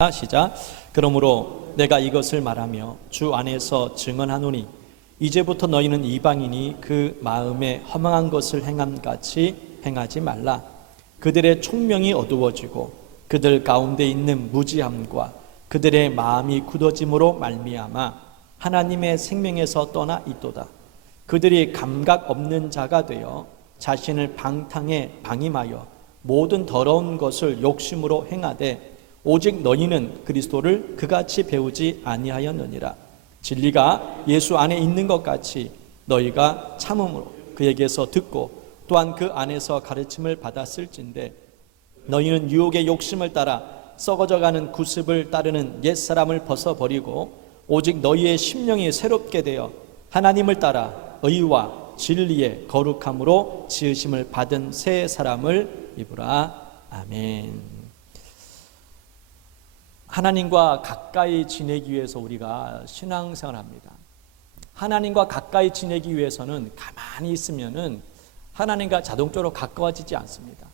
아, 시작. 그러므로 내가 이것을 말하며 주 안에서 증언하노니 이제부터 너희는 이방인이 그 마음에 허망한 것을 행함 같이 행하지 말라. 그들의 총명이 어두워지고 그들 가운데 있는 무지함과 그들의 마음이 굳어짐으로 말미암아 하나님의 생명에서 떠나 있도다. 그들이 감각 없는 자가 되어 자신을 방탕에 방임하여 모든 더러운 것을 욕심으로 행하되 오직 너희는 그리스도를 그같이 배우지 아니하였느니라. 진리가 예수 안에 있는 것 같이 너희가 참음으로 그에게서 듣고 또한 그 안에서 가르침을 받았을진데 너희는 유혹의 욕심을 따라 썩어져가는 구습을 따르는 옛 사람을 벗어버리고 오직 너희의 심령이 새롭게 되어 하나님을 따라 의와 진리의 거룩함으로 지으심을 받은 새 사람을 입으라. 아멘. 하나님과 가까이 지내기 위해서 우리가 신앙생활을 합니다. 하나님과 가까이 지내기 위해서는 가만히 있으면은 하나님과 자동적으로 가까워지지 않습니다.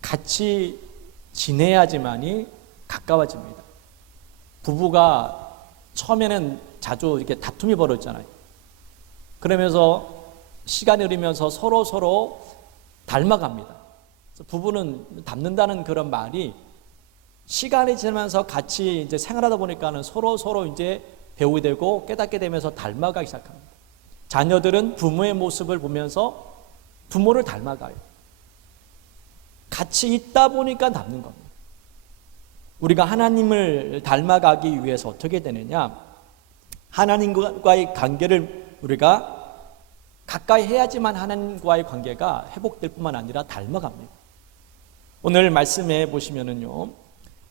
같이 지내야지만이 가까워집니다. 부부가 처음에는 자주 이렇게 다툼이 벌어지잖아요. 그러면서 시간이 흐르면서 서로 서로 닮아갑니다. 부부는 닮는다는 그런 말이 시간이 지나면서 같이 이제 생활하다 보니까는 서로 서로 이제 배우게 되고 깨닫게 되면서 닮아가기 시작합니다. 자녀들은 부모의 모습을 보면서 부모를 닮아가요. 같이 있다 보니까 닮는 겁니다. 우리가 하나님을 닮아가기 위해서 어떻게 되느냐? 하나님과의 관계를 우리가 가까이 해야지만 하나님과의 관계가 회복될 뿐만 아니라 닮아갑니다. 오늘 말씀에 보시면은요,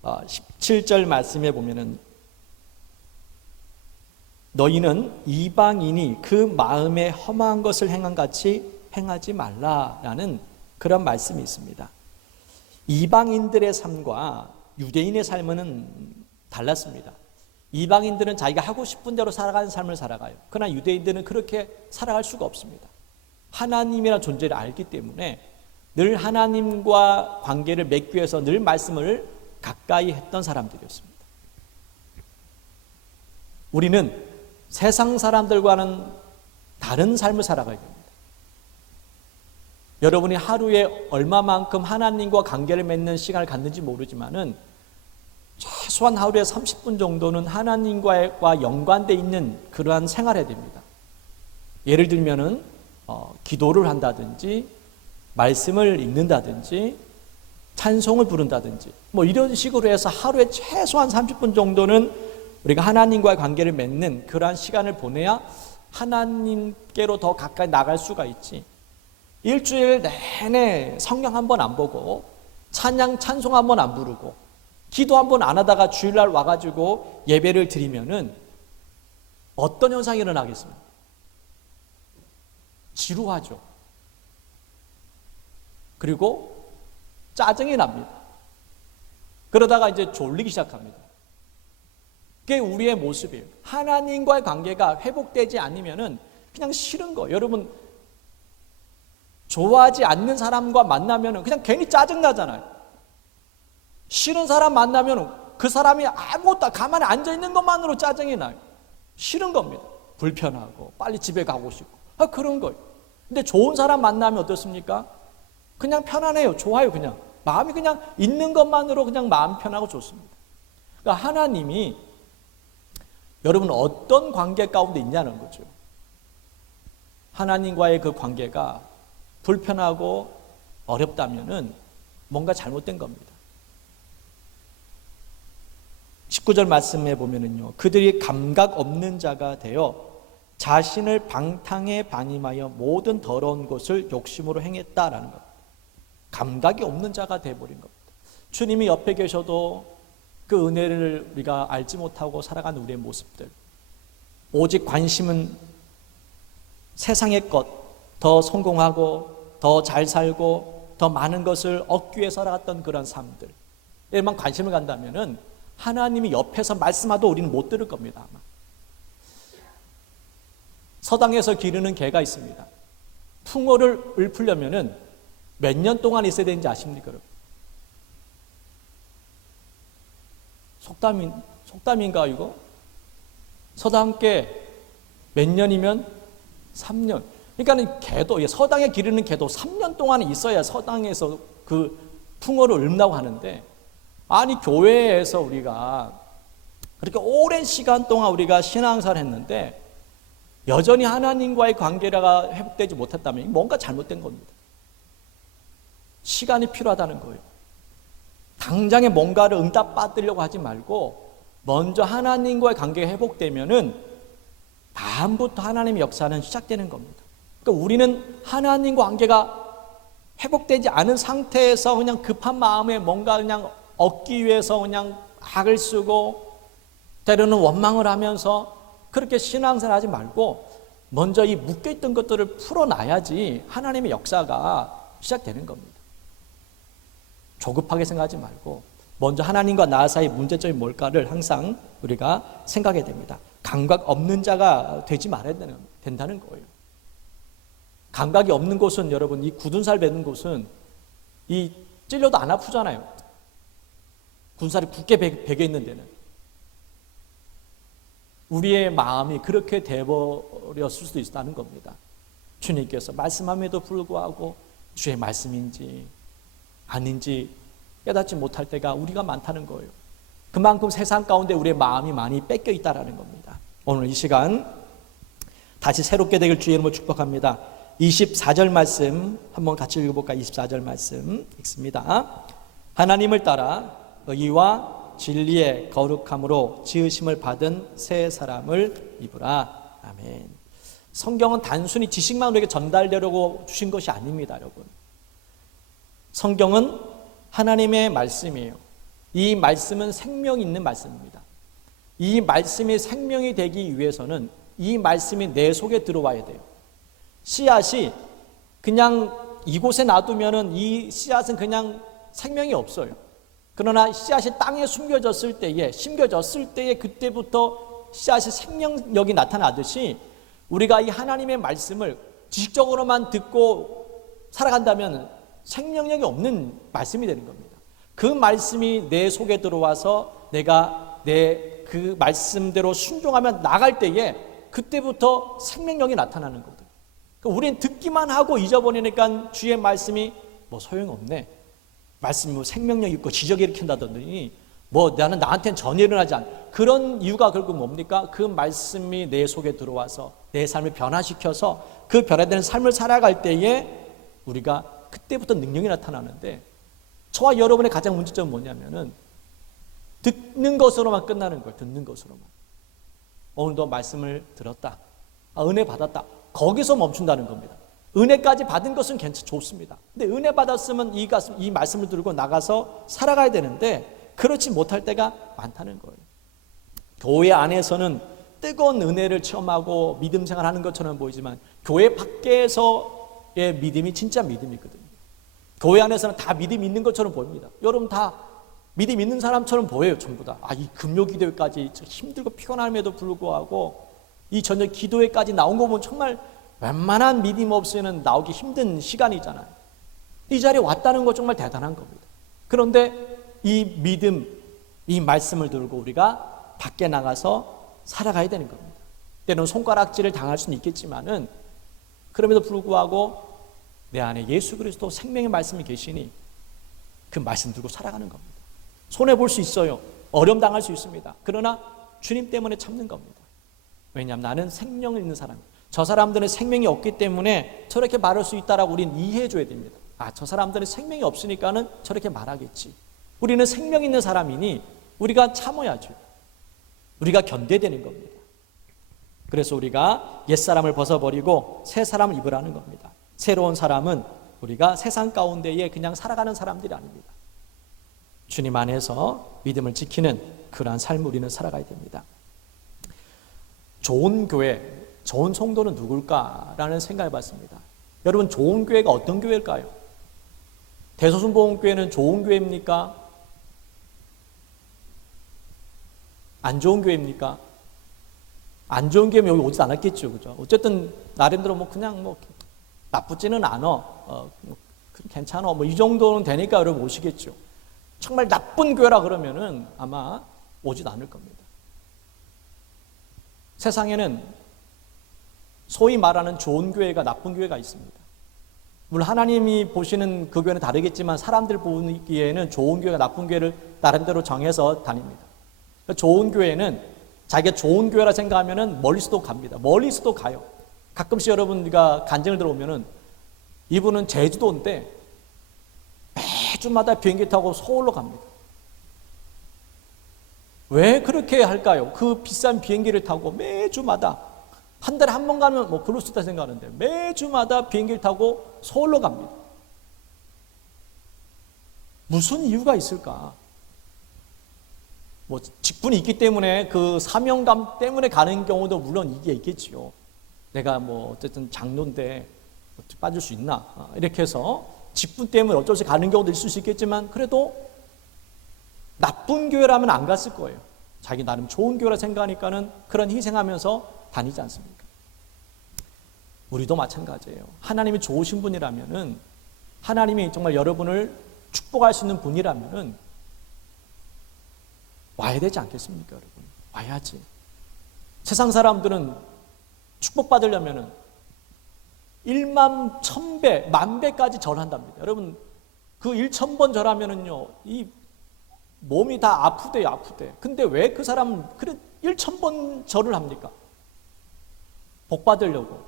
17절 어, 말씀에 보면은 너희는 이방인이 그 마음에 험한 것을 행한 같이 행하지 말라라는 그런 말씀이 있습니다. 이방인들의 삶과 유대인의 삶은 달랐습니다. 이방인들은 자기가 하고 싶은 대로 살아가는 삶을 살아가요. 그러나 유대인들은 그렇게 살아갈 수가 없습니다. 하나님이라는 존재를 알기 때문에 늘 하나님과 관계를 맺기 위해서 늘 말씀을 가까이 했던 사람들이었습니다. 우리는 세상 사람들과는 다른 삶을 살아가야 됩니다. 여러분이 하루에 얼마만큼 하나님과 관계를 맺는 시간을 갖는지 모르지만은 최소한 하루에 30분 정도는 하나님과 연관돼 있는 그러한 생활해야 됩니다. 예를 들면은 어, 기도를 한다든지 말씀을 읽는다든지 찬송을 부른다든지 뭐 이런 식으로 해서 하루에 최소한 30분 정도는 우리가 하나님과의 관계를 맺는 그러한 시간을 보내야 하나님께로 더 가까이 나갈 수가 있지. 일주일 내내 성경 한 번 안 보고 찬양 찬송 한 번 안 부르고 기도 한 번 안 하다가 주일날 와가지고 예배를 드리면은 어떤 현상이 일어나겠습니까? 지루하죠. 그리고 짜증이 납니다. 그러다가 이제 졸리기 시작합니다. 그게 우리의 모습이에요. 하나님과의 관계가 회복되지 않으면은 그냥 싫은 거. 여러분 좋아하지 않는 사람과 만나면은 그냥 괜히 짜증 나잖아요. 싫은 사람 만나면 그 사람이 아무것도 가만히 앉아 있는 것만으로 짜증이 나요. 싫은 겁니다. 불편하고 빨리 집에 가고 싶고 아, 그런 거예요. 근데 좋은 사람 만나면 어떻습니까? 그냥 편안해요. 좋아요. 그냥 마음이 그냥 있는 것만으로 그냥 마음 편하고 좋습니다. 그러니까 하나님이 여러분 어떤 관계 가운데 있냐는 거죠. 하나님과의 그 관계가 불편하고 어렵다면은 뭔가 잘못된 겁니다. 19절 말씀에 보면은요. 그들이 감각 없는 자가 되어 자신을 방탕에 방임하여 모든 더러운 것을 욕심으로 행했다라는 겁니다. 감각이 없는 자가 되어버린 겁니다. 주님이 옆에 계셔도 그 은혜를 우리가 알지 못하고 살아가는 우리의 모습들. 오직 관심은 세상의 것, 더 성공하고, 더 잘 살고, 더 많은 것을 얻기 위해 살아갔던 그런 삶들. 에만 관심을 간다면은 하나님이 옆에서 말씀하도 우리는 못 들을 겁니다. 아마. 서당에서 기르는 개가 있습니다. 풍어를 읊으려면은 몇 년 동안 있어야 되는지 아십니까? 여러분? 속담인 속담인가 이거? 서당께 몇 년이면 3년. 그러니까는 개도 예, 서당에 기르는 개도 3년 동안 있어야 서당에서 그 풍어를 읊나고 하는데 아니 교회에서 우리가 그렇게 오랜 시간 동안 우리가 신앙생활 했는데 여전히 하나님과의 관계가 회복되지 못했다면 뭔가 잘못된 겁니다. 시간이 필요하다는 거예요. 당장에 뭔가를 응답 받으려고 하지 말고 먼저 하나님과의 관계가 회복되면은 다음부터 하나님의 역사는 시작되는 겁니다. 그러니까 우리는 하나님과 관계가 회복되지 않은 상태에서 그냥 급한 마음에 뭔가 그냥 얻기 위해서 그냥 악을 쓰고 때로는 원망을 하면서 그렇게 신앙생활 하지 말고 먼저 이 묶여있던 것들을 풀어놔야지 하나님의 역사가 시작되는 겁니다. 조급하게 생각하지 말고 먼저 하나님과 나 사이 문제점이 뭘까를 항상 우리가 생각해야 됩니다. 감각 없는 자가 되지 말아야 된다는 거예요. 감각이 없는 곳은 여러분 이 굳은 살 베는 곳은 이 찔려도 안 아프잖아요. 군살이 굳게 배- 배겨 있는 데는 우리의 마음이 그렇게 돼버렸을 수도 있다는 겁니다. 주님께서 말씀함에도 불구하고 주의 말씀인지 아닌지 깨닫지 못할 때가 우리가 많다는 거예요. 그만큼 세상 가운데 우리의 마음이 많이 뺏겨 있다라는 겁니다. 오늘 이 시간 다시 새롭게 되길 주의 이름으로 축복합니다. 24절 말씀 한번 같이 읽어볼까? 24절 말씀 읽습니다. 하나님을 따라 의와 진리의 거룩함으로 지으심을 받은 새 사람을 입으라. 아멘. 성경은 단순히 지식만 우리에게 전달되려고 주신 것이 아닙니다, 여러분. 성경은 하나님의 말씀이에요. 이 말씀은 생명 있는 말씀입니다. 이 말씀이 생명이 되기 위해서는 이 말씀이 내 속에 들어와야 돼요. 씨앗이 그냥 이곳에 놔두면은 이 씨앗은 그냥 생명이 없어요. 그러나 씨앗이 땅에 숨겨졌을 때에 심겨졌을 때에 그때부터 씨앗의 생명력이 나타나듯이 우리가 이 하나님의 말씀을 지식적으로만 듣고 살아간다면 생명력이 없는 말씀이 되는 겁니다. 그 말씀이 내 속에 들어와서 내가 내 그 말씀대로 순종하면 나갈 때에 그때부터 생명력이 나타나는 거거든. 그러니까 우리는 듣기만 하고 잊어버리니까 주의 말씀이 뭐 소용없네. 말씀이 뭐 생명력 있고 지적 일으킨다더니 뭐 나는 나한테는 전혀 일어나지 않. 그런 이유가 결국 뭡니까? 그 말씀이 내 속에 들어와서 내 삶을 변화시켜서 그 변화되는 삶을 살아갈 때에 우리가 그때부터 능력이 나타나는데 저와 여러분의 가장 문제점은 뭐냐면은 듣는 것으로만 끝나는 거예요. 듣는 것으로만. 오늘도 말씀을 들었다. 아, 은혜 받았다. 거기서 멈춘다는 겁니다. 은혜까지 받은 것은 괜찮 좋습니다. 근데 은혜 받았으면 이, 가슴, 이 말씀을 들고 나가서 살아가야 되는데 그렇지 못할 때가 많다는 거예요. 교회 안에서는 뜨거운 은혜를 체험하고 믿음 생활하는 것처럼 보이지만 교회 밖에서의 믿음이 진짜 믿음이거든요. 교회 안에서는 다 믿음 있는 것처럼 보입니다. 여러분 다 믿음 있는 사람처럼 보여요, 전부 다. 아, 이 금요 기도회까지 힘들고 피곤함에도 불구하고 이 저녁 기도회까지 나온 거 보면 정말 웬만한 믿음 없이는 나오기 힘든 시간이잖아요. 이 자리에 왔다는 거 정말 대단한 겁니다. 그런데 이 믿음, 이 말씀을 들고 우리가 밖에 나가서 살아가야 되는 겁니다. 때로는 손가락질을 당할 수는 있겠지만은 그럼에도 불구하고 내 안에 예수 그리스도 생명의 말씀이 계시니 그 말씀 들고 살아가는 겁니다. 손해 볼 수 있어요. 어려움 당할 수 있습니다. 그러나 주님 때문에 참는 겁니다. 왜냐하면 나는 생명을 있는 사람. 저 사람들은 생명이 없기 때문에 저렇게 말할 수 있다라고 우리는 이해해 줘야 됩니다. 아, 저 사람들은 생명이 없으니까는 저렇게 말하겠지. 우리는 생명 있는 사람이니 우리가 참아야죠. 우리가 견뎌야 되는 겁니다. 그래서 우리가 옛사람을 벗어버리고 새 사람을 입으라는 겁니다. 새로운 사람은 우리가 세상 가운데에 그냥 살아가는 사람들이 아닙니다. 주님 안에서 믿음을 지키는 그러한 삶을 우리는 살아가야 됩니다. 좋은 교회, 좋은 성도는 누굴까라는 생각해 봤습니다. 여러분, 좋은 교회가 어떤 교회일까요? 대소순복음교회는 좋은 교회입니까? 안 좋은 교회입니까? 안 좋은 교회면 여기 오지 않았겠죠, 그죠? 어쨌든 나름대로 뭐 그냥 뭐 나쁘지는 않아, 어, 뭐 괜찮아, 뭐 이 정도는 되니까 여러분 오시겠죠. 정말 나쁜 교회라 그러면은 아마 오지도 않을 겁니다. 세상에는 소위 말하는 좋은 교회가 나쁜 교회가 있습니다. 물론 하나님이 보시는 그 교회는 다르겠지만 사람들 보기에는 좋은 교회가 나쁜 교회를 나름대로 정해서 다닙니다. 그러니까 좋은 교회는 자기가 좋은 교회라 생각하면은 멀리서도 갑니다. 멀리서도 가요. 가끔씩 여러분가 간증을 들어오면은 이분은 제주도인데 매주마다 비행기 타고 서울로 갑니다. 왜 그렇게 할까요? 그 비싼 비행기를 타고 매주마다 한 달에 한 번 가면 뭐 그럴 수 있다 생각하는데 매주마다 비행기를 타고 서울로 갑니다. 무슨 이유가 있을까? 뭐 직분이 있기 때문에 그 사명감 때문에 가는 경우도 물론 이게 있겠지요. 내가 뭐 어쨌든 장로인데 어떻게 빠질 수 있나 아, 이렇게 해서 직분 때문에 어쩔 수 가는 경우도 있을 수 있겠지만 그래도 나쁜 교회라면 안 갔을 거예요. 자기 나름 좋은 교회라 생각하니까는 그런 희생하면서 다니지 않습니까? 우리도 마찬가지예요. 하나님이 좋으신 분이라면은 하나님이 정말 여러분을 축복할 수 있는 분이라면은 와야 되지 않겠습니까, 여러분? 와야지. 세상 사람들은 축복받으려면은 1만 1000배, 만배까지 절한답니다. 여러분, 그 1,000번 절하면은요, 이 몸이 다 아프대요, 아프대. 근데 왜 그 사람은 그래 1,000번 절을 합니까? 복 받으려고.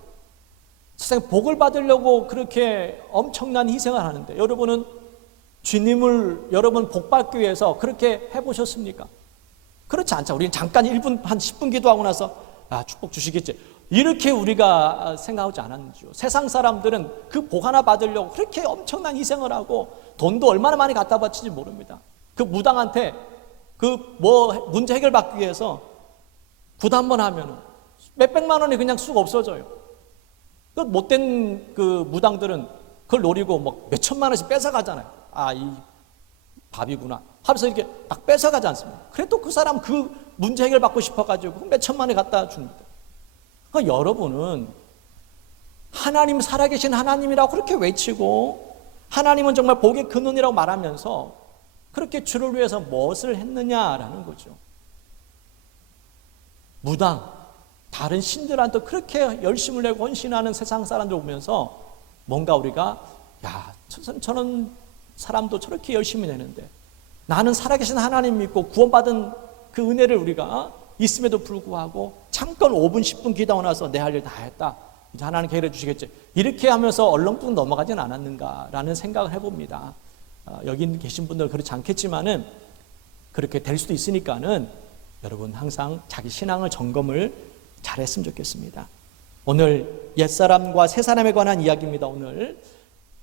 세상에 복을 받으려고 그렇게 엄청난 희생을 하는데 여러분은 주님을 여러분 복 받기 위해서 그렇게 해 보셨습니까? 그렇지 않죠. 우리는 잠깐 1분, 한 10분 기도하고 나서 아, 축복 주시겠지. 이렇게 우리가 생각하지 않았는지요. 세상 사람들은 그 복 하나 받으려고 그렇게 엄청난 희생을 하고 돈도 얼마나 많이 갖다 바치지 모릅니다. 그 무당한테 그 뭐 문제 해결받기 위해서 한번 하면은 몇백만 원이 그냥 쑥 없어져요. 그 못된 그 무당들은 그걸 노리고 뭐 몇천만 원씩 뺏어가잖아요. 아, 이 밥이구나. 하면서 이렇게 딱 뺏어가지 않습니까? 그래도 그 사람 그 문제 해결받고 싶어가지고 몇천만 원에 갖다 줍니다. 그러니까 여러분은 하나님 살아계신 하나님이라고 그렇게 외치고 하나님은 정말 복의 근원이라고 말하면서 그렇게 주를 위해서 무엇을 했느냐라는 거죠. 무당, 다른 신들한테 그렇게 열심을 내고 헌신하는 세상 사람들 보면서 뭔가 우리가 야, 저런 사람도 저렇게 열심히 내는데 나는 살아계신 하나님 믿고 구원받은 그 은혜를 우리가 있음에도 불구하고 잠깐 5분, 10분 기도하고 나서 내 할 일 다 했다. 이제 하나님 해결해 주시겠지. 이렇게 하면서 얼렁뚱 넘어가진 않았는가라는 생각을 해봅니다. 어, 여기 계신 분들 그렇지 않겠지만은 그렇게 될 수도 있으니까는 여러분 항상 자기 신앙을 점검을 잘했으면 좋겠습니다. 오늘 옛사람과 새사람에 관한 이야기입니다. 오늘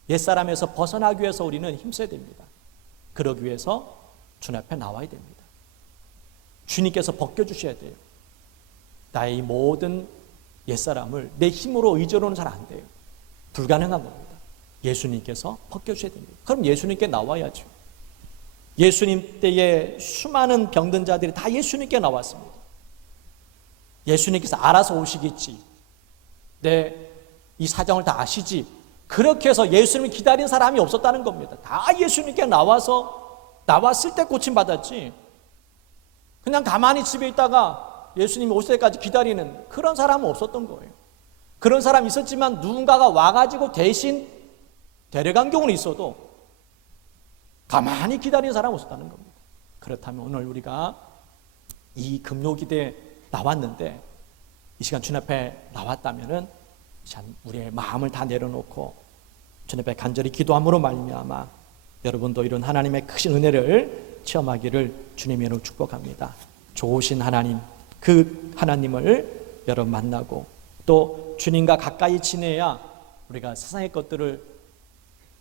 옛사람에서 벗어나기 위해서 우리는 힘써야 됩니다. 그러기 위해서 주님 앞에 나와야 됩니다. 주님께서 벗겨주셔야 돼요. 나의 모든 옛사람을 내 힘으로 의지로는 잘 안 돼요. 불가능한 겁니다. 예수님께서 벗겨주셔야 됩니다. 그럼 예수님께 나와야죠. 예수님 때에 수많은 병든 자들이 다 예수님께 나왔습니다. 예수님께서 알아서 오시겠지. 내 이 사정을 다 아시지. 그렇게 해서 예수님을 기다린 사람이 없었다는 겁니다. 다 예수님께 나와서 나왔을 때 고침 받았지. 그냥 가만히 집에 있다가 예수님이 오실 때까지 기다리는 그런 사람은 없었던 거예요. 그런 사람 있었지만 누군가가 와가지고 대신 데려간 경우는 있어도 가만히 기다리는 사람은 없었다는 겁니다. 그렇다면 오늘 우리가 이 금요기대에 나왔는데 이 시간 주님 앞에 나왔다면은 참 우리의 마음을 다 내려놓고 주님 앞에 간절히 기도함으로 말미암아 여러분도 이런 하나님의 크신 은혜를 체험하기를 주님의 이름으로 축복합니다. 좋으신 하나님 그 하나님을 여러분 만나고 또 주님과 가까이 지내야 우리가 세상의 것들을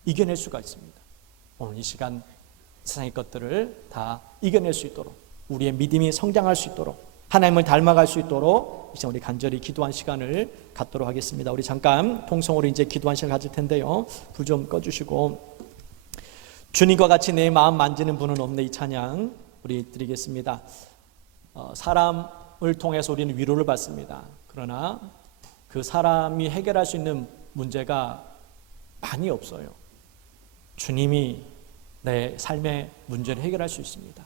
이겨낼 수가 있습니다. 오늘 이 시간 세상의 것들을 다 이겨낼 수 있도록 우리의 믿음이 성장할 수 있도록 하나님을 닮아갈 수 있도록 이제 우리 간절히 기도한 시간을 갖도록 하겠습니다. 우리 잠깐 통성으로 이제 기도한 시간 가질 텐데요. 불 좀 꺼주시고 주님과 같이 내 마음 만지는 분은 없네 이 찬양 우리 드리겠습니다. 어, 사람 을 통해서 우리는 위로를 받습니다. 그러나 그 사람이 해결할 수 있는 문제가 많이 없어요. 주님이 내 삶의 문제를 해결할 수 있습니다.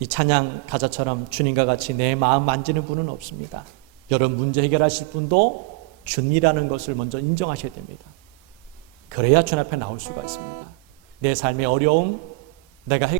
이 찬양 가사처럼 주님과 같이 내 마음 만지는 분은 없습니다. 여러분 문제 해결하실 분도 주님이라는 것을 먼저 인정하셔야 됩니다. 그래야 주님 앞에 나올 수가 있습니다. 내 삶의 어려움, 내가 해